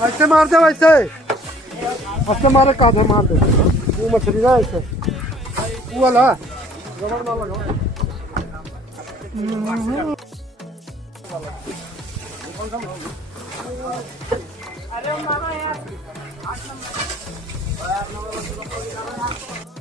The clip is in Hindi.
वैसे मार दे वैसे ऐसे मारे काधे मार दे वो मछली ना ऐसे वो वाला रबड़ ना लगाओ अरे मामा यार 8 नंबर